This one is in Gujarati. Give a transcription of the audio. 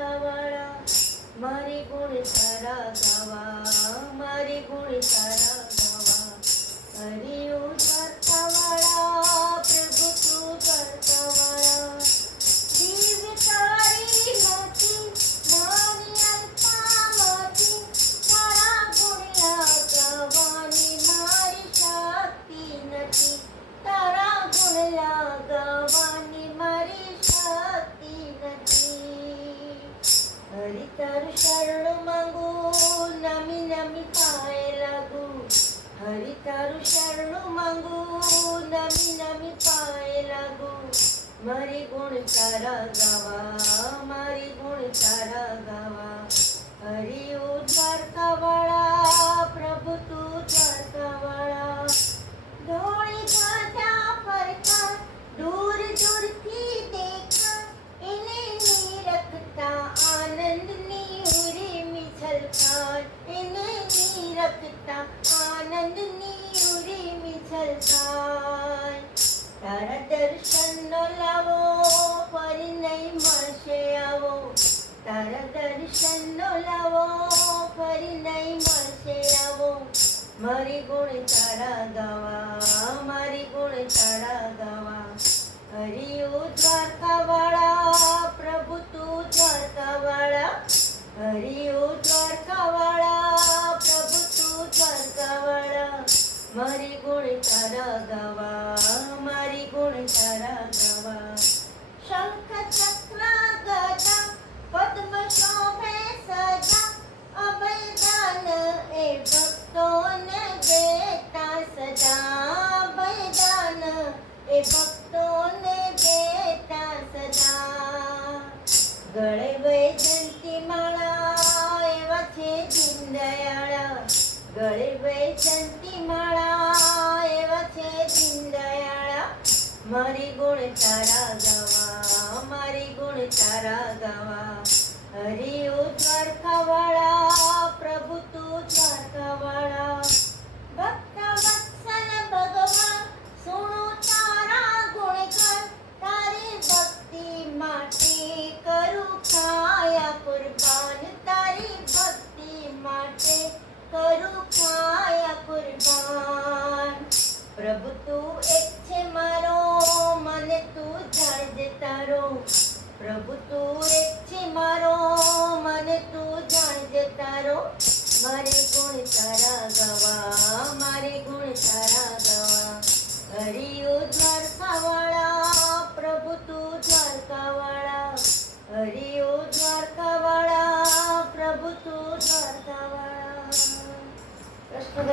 સવાળા મારી ગુણ સારા ગાવા, મારી ગુણ સારા ગાવા. હરિયું કરતાવાળા પ્રભુ તું કરતાવાળા. જીવ તારી નથી, મારી અંતા નથી તારા ગુણ ગાવાની મારી શક્તિ નથી. તારું શરણું માંગુ નમી નમી પાએ લાગુ હરી તારું શરણું માંગુ નમી નમી પાએ લાગુ મારી ગુણ તારા ગાવા મારી ગુણ તારા ગાવા નિરખતા આનંદની ઉરી છલકાય તારા દર્શનનો લાવો નહીં મળશે આવો તારા દર્શનનો લાવો નહીં મળશે આવો. મારી ગુણ તારા ગાવા, મારી ગુણ તારા ગાવા. હરિયો દ્વારકા ગળે વૈજંતી માળા એવા છે દીનદયાળા. ગળે વૈજંતી માળા એવા છે દીનદયાળા. મારી ગુણ તારા ગાવા, મારી ગુણ તારા ગાવા. હરિ ઓ દ્વારકા પ્રભુ પ્રભુ, તું એક છે મારો, મને તું જાણજે તારો. પ્રભુ, તું એક છે મારો, મને તું જાણજે તારો. મારે ગુણ તારા ગવા, મારે ગુણ તારા ગવા. હરિયો દ્વારકાવાળા, પ્રભુ, તું દ્વારકાવાળા. હરિયો દ્વારકાવાળા, પ્રભુ, તું દ્વારકાવાળા. કૃષ્ણ